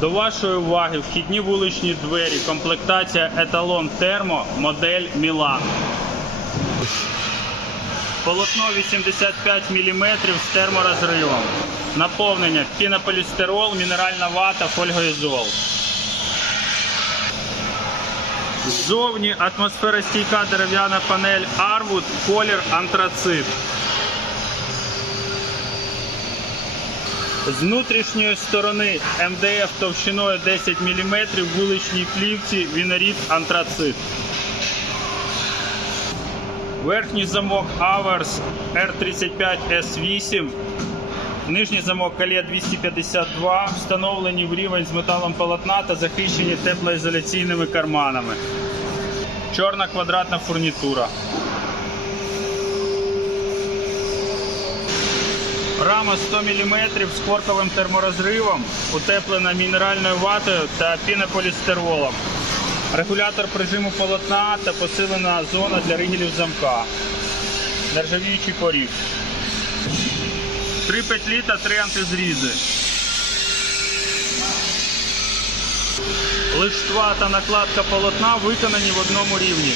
До вашої уваги вхідні вуличні двері, комплектація еталон термо, модель Мілан. Полотно 85 мм з терморозривом. Наповнення пінополістирол, мінеральна вата, фольгоізол. Ззовні атмосферостійка дерев'яна панель Arwood, колір антрацит. З внутрішньої сторони МДФ товщиною 10 мм в вуличній плівці вінорід антрацит. Верхній замок Avers R35S8. Нижній замок Калія 252 встановлені в рівень з металом полотна та захищені теплоізоляційними карманами. Чорна квадратна фурнітура. Рама 100 мм з корковим терморозривом, утеплена мінеральною ватою та пінополістиролом. Регулятор прижиму полотна та посилена зона для ригелів замка. Нержавіючий поріг. Три петлі та три антизрізи. Лиштва та накладка полотна виконані в одному рівні.